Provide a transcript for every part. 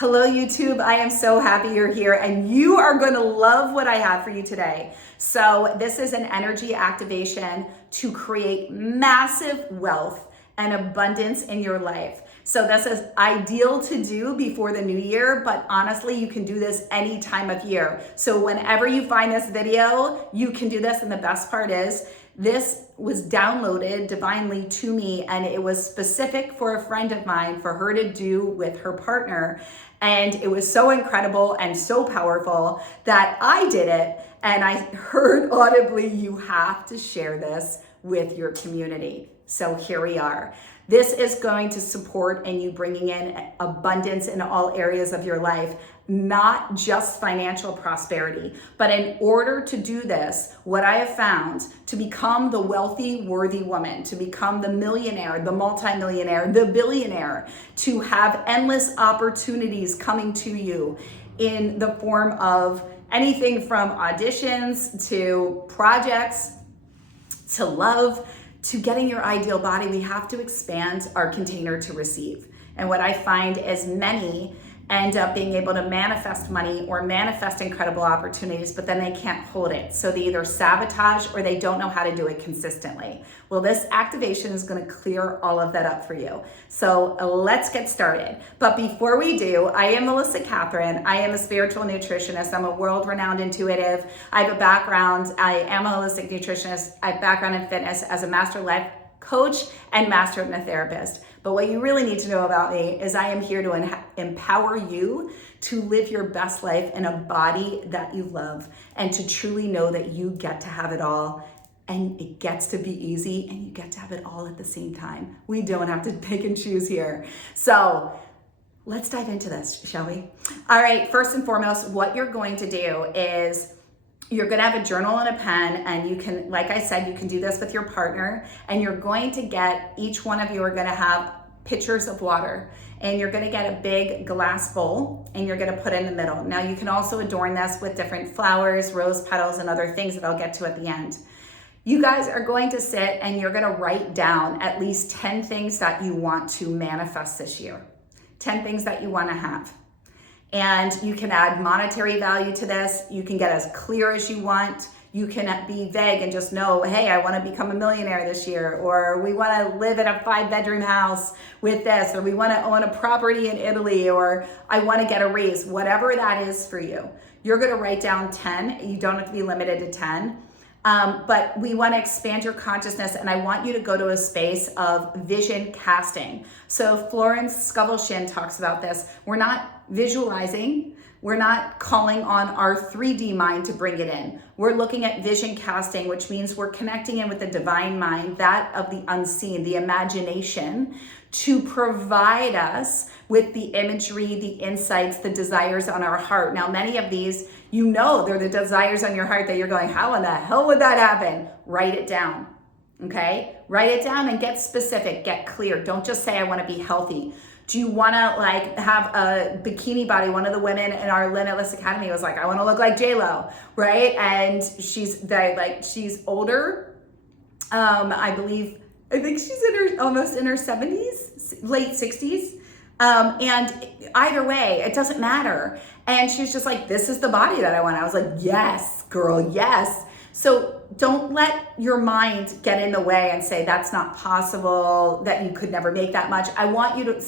Hello, YouTube. I am so happy you're here and you are going to love what I have for you today. So this is an energy activation to create massive wealth and abundance in your life. So this is ideal to do before the new year, but honestly, you can do this any time of year. So whenever you find this video, you can do this. And the best part is this was downloaded divinely to me, and it was specific for a friend of mine for her to do with her partner. And it was so incredible and so powerful that I did it. And I heard audibly, you have to share this with your community. So here we are. This is going to support in you bringing in abundance in all areas of your life, not just financial prosperity. But in order to do this, what I have found to become the wealthy, worthy woman, to become the millionaire, the multimillionaire, the billionaire, to have endless opportunities coming to you in the form of anything from auditions to projects to love, to getting your ideal body, we have to expand our container to receive. And what I find is many end up being able to manifest money or manifest incredible opportunities, but then they can't hold it. So they either sabotage or they don't know how to do it consistently. Well, this activation is going to clear all of that up for you. So let's get started. But before we do, I am Melissa Kathryn. I am a spiritual nutritionist. I'm a world-renowned intuitive. I have a background. I am a holistic nutritionist. I have a background in fitness as a master life coach and master hypnotherapist. But what you really need to know about me is I am here to empower you to live your best life in a body that you love and to truly know that you get to have it all and it gets to be easy and you get to have it all at the same time. We don't have to pick and choose here. So let's dive into this, shall we? All right, first and foremost, what you're going to do is you're going to have a journal and a pen, and you can, like I said, you can do this with your partner, and you're going to get, each one of you are going to have pitchers of water, and you're going to get a big glass bowl, and you're going to put it in the middle. Now you can also adorn this with different flowers, rose petals, and other things that I'll get to at the end. You guys are going to sit and you're going to write down at least 10 things that you want to manifest this year, 10 things that you want to have. And you can add monetary value to this. You can get as clear as you want. You can be vague and just know, hey, I want to become a millionaire this year, or we want to live in a 5-bedroom house with this, or we want to own a property in Italy, or I want to get a raise, whatever that is for you. You're going to write down 10. You don't have to be limited to 10. But we want to expand your consciousness, and I want you to go to a space of vision casting. So Florence Scovel-Shinn talks about this. We're not visualizing. We're not calling on our 3D mind to bring it in. We're looking at vision casting, which means we're connecting in with the divine mind, that of the unseen, the imagination, to provide us with the imagery, the insights, the desires on our heart. Now, many of these, you know, they're the desires on your heart that you're going, how in the hell would that happen? Write it down, okay? Write it down and get specific, get clear. Don't just say, I want to be healthy. Do you want to like have a bikini body? One of the women in our Limitless Academy was like, I want to look like J-Lo, right? And she's older. I think she's almost in her 70s, late 60s. And either way, it doesn't matter. And she's just like, this is the body that I want. I was like, yes, girl, yes. So don't let your mind get in the way and say that's not possible, that you could never make that much. I want you to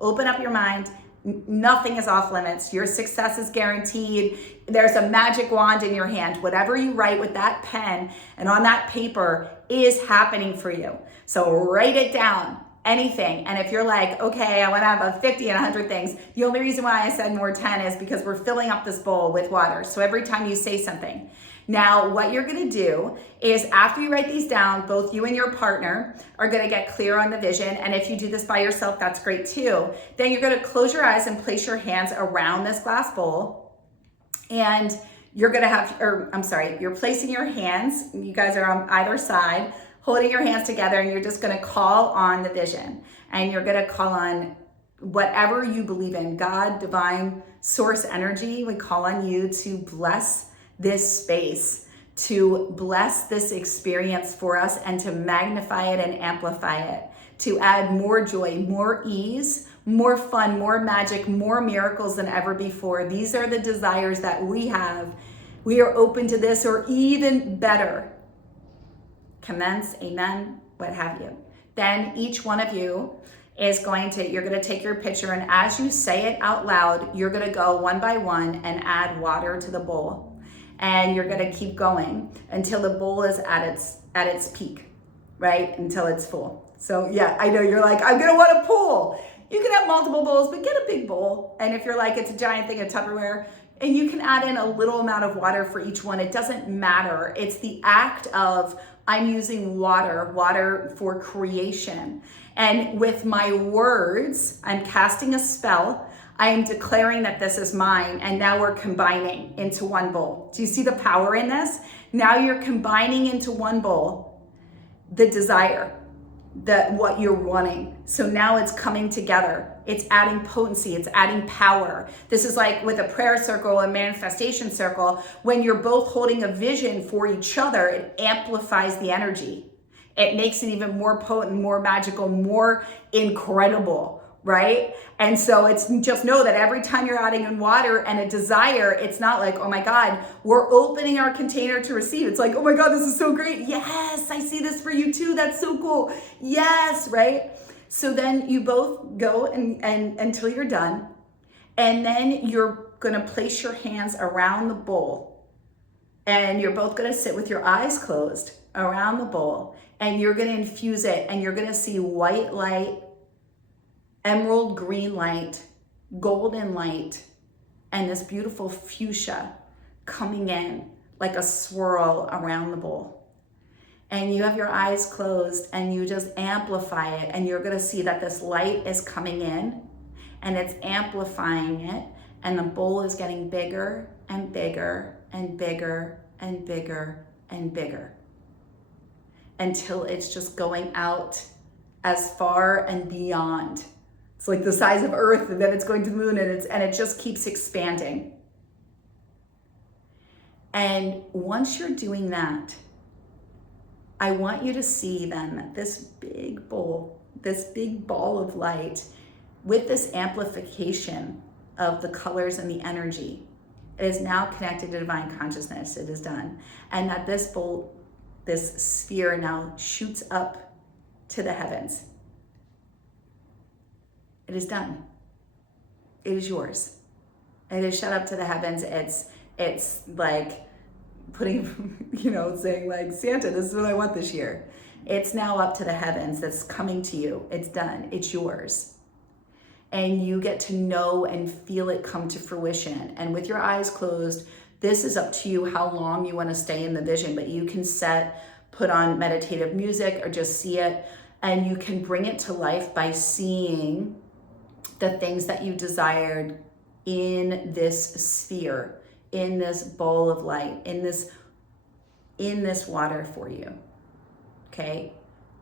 open up your mind. Nothing is off limits. Your success is guaranteed. There's a magic wand in your hand. Whatever you write with that pen and on that paper is happening for you. So write it down, anything. And if you're like, okay, I want to have a 50 and 100 things, the only reason why I said more 10 is because we're filling up this bowl with water. So every time you say something. Now, what you're going to do is after you write these down, both you and your partner are going to get clear on the vision. And if you do this by yourself, that's great too. Then you're going to close your eyes and place your hands around this glass bowl. And you're going to have, you're placing your hands, you guys are on either side, holding your hands together, and you're just going to call on the vision. And you're going to call on whatever you believe in, God, divine, source energy. We call on you to bless this space, to bless this experience for us and to magnify it and amplify it, to add more joy, more ease, more fun, more magic, more miracles than ever before. These are the desires that we have. We are open to this, or even better. Commence, amen, what have you. Then each one of you is you're going to take your picture, and as you say it out loud, you're going to go one by one and add water to the bowl. And you're going to keep going until the bowl is at its peak, right? Until it's full. So yeah, I know you're like, I'm going to want a pool. You can have multiple bowls, but get a big bowl. And if you're like, it's a giant thing of Tupperware, and you can add in a little amount of water for each one. It doesn't matter. It's the act of, I'm using water for creation. And with my words, I'm casting a spell. I am declaring that this is mine, and now we're combining into one bowl. Do you see the power in this? Now you're combining into one bowl the desire, what you're wanting. So now it's coming together. It's adding potency, it's adding power. This is like with a prayer circle, a manifestation circle. When you're both holding a vision for each other, it amplifies the energy. It makes it even more potent, more magical, more incredible, right? And so it's just know that every time you're adding in water and a desire, it's not like, oh my God, we're opening our container to receive. It's like, oh my God, this is so great. Yes, I see this for you too. That's so cool. Yes, right? So then you both go and until you're done. And then you're gonna place your hands around the bowl. And you're both gonna sit with your eyes closed around the bowl. And you're gonna infuse it, and you're gonna see white light, emerald green light, golden light, and this beautiful fuchsia coming in like a swirl around the bowl. And you have your eyes closed, and you just amplify it, and you're gonna see that this light is coming in, and it's amplifying it, and the bowl is getting bigger and bigger and bigger and bigger and bigger, until it's just going out as far and beyond. It's like the size of Earth, and then it's going to the moon, and it just keeps expanding. And once you're doing that, I want you to see then that this big bowl, this big ball of light, with this amplification of the colors and the energy, it is now connected to divine consciousness. It is done. And that this bowl, this sphere now shoots up to the heavens. It is done. It is yours. It is shut up to the heavens. It's like putting, saying like, Santa, this is what I want this year. It's now up to the heavens. That's coming to you. It's done. It's yours. And you get to know and feel it come to fruition. And with your eyes closed, this is up to you how long you want to stay in the vision, but you can put on meditative music or just see it, and you can bring it to life by seeing the things that you desired in this sphere, in this bowl of light, in this water for you, okay?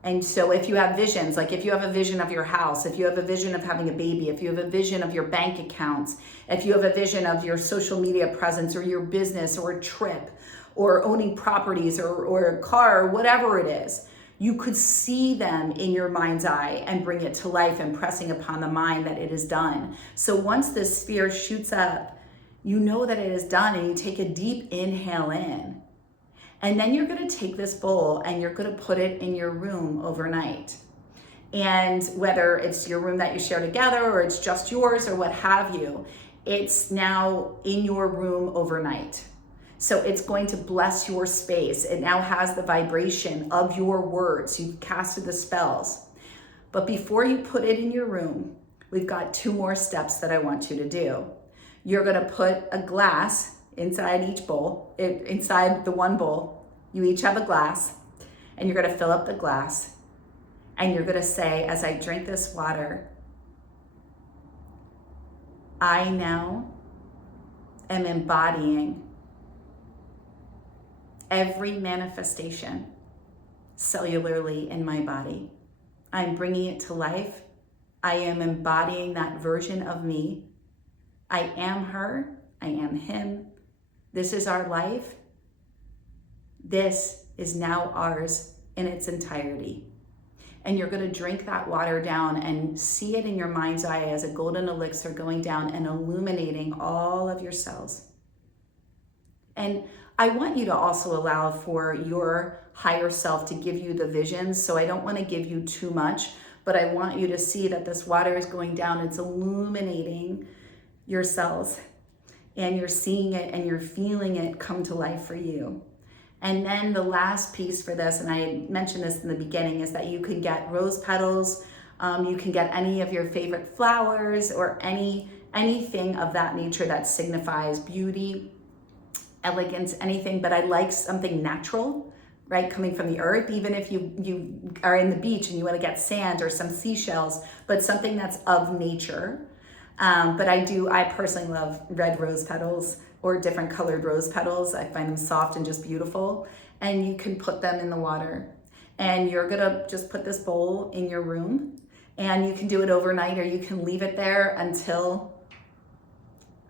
And so if you have visions, like if you have a vision of your house, if you have a vision of having a baby, if you have a vision of your bank accounts, if you have a vision of your social media presence or your business or a trip or owning properties or a car or whatever it is, you could see them in your mind's eye and bring it to life, impressing upon the mind that it is done. So once this sphere shoots up, you know that it is done, and you take a deep inhale in. And then you're going to take this bowl and you're going to put it in your room overnight. And whether it's your room that you share together or it's just yours or what have you, it's now in your room overnight. So it's going to bless your space. It now has the vibration of your words. You've casted the spells. But before you put it in your room, we've got 2 more steps that I want you to do. You're going to put a glass inside each bowl, inside the one bowl. You each have a glass, and you're going to fill up the glass, and you're going to say, as I drink this water, I now am embodying every manifestation cellularly in my body. I'm bringing it to life. I am embodying that version of me. I am her. I am him. This is our life. This is now ours in its entirety. And you're going to drink that water down and see it in your mind's eye as a golden elixir going down and illuminating all of your cells. And I want you to also allow for your higher self to give you the visions. So I don't want to give you too much, but I want you to see that this water is going down. It's illuminating your cells, and you're seeing it and you're feeling it come to life for you. And then the last piece for this, and I mentioned this in the beginning, is that you can get rose petals, you can get any of your favorite flowers or anything of that nature that signifies beauty, elegance, anything, but I like something natural, right, coming from the earth, even if you are in the beach and you want to get sand or some seashells, but something that's of nature. But I personally love red rose petals or different colored rose petals. I find them soft and just beautiful. And you can put them in the water. And you're gonna just put this bowl in your room, and you can do it overnight, or you can leave it there until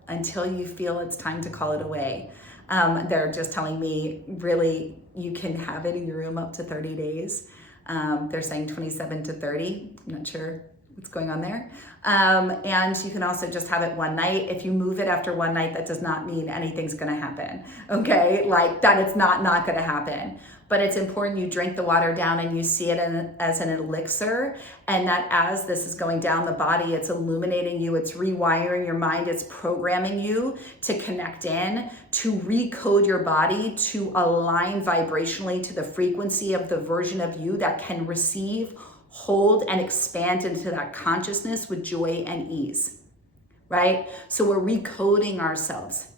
you feel it's time to call it away. They're just telling me, really, you can have it in your room up to 30 days. They're saying 27 to 30. I'm not sure what's going on there. And you can also just have it one night. If you move it after one night, that does not mean anything's gonna happen, okay? Like that it's not gonna happen. But it's important you drink the water down and you see it as an elixir, and that as this is going down the body, it's illuminating you, it's rewiring your mind, it's programming you to connect in, to recode your body, to align vibrationally to the frequency of the version of you that can receive, hold, and expand into that consciousness with joy and ease, right? So we're recoding ourselves,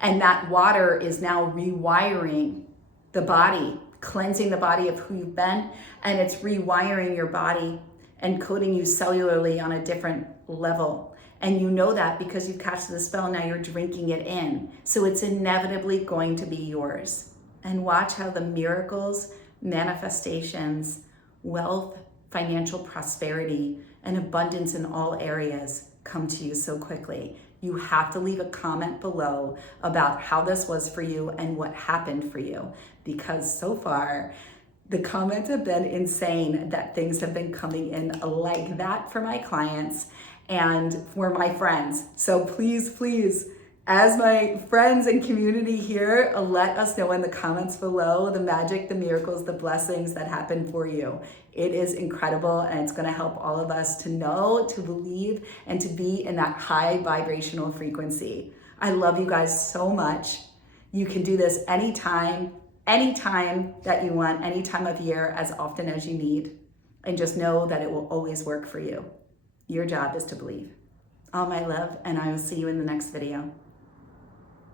and that water is now rewiring the body, cleansing the body of who you've been, and it's rewiring your body and coding you cellularly on a different level. And you know that because you've casted the spell, now you're drinking it in. So it's inevitably going to be yours. And watch how the miracles, manifestations, wealth, financial prosperity, and abundance in all areas come to you so quickly. You have to leave a comment below about how this was for you and what happened for you, because so far the comments have been insane that things have been coming in like that for my clients and for my friends. So please, please, as my friends and community here, let us know in the comments below the magic, the miracles, the blessings that happen for you. It is incredible, and it's going to help all of us to know, to believe, and to be in that high vibrational frequency. I love you guys so much. You can do this anytime that you want, any time of year, as often as you need. And just know that it will always work for you. Your job is to believe. All my love, and I will see you in the next video.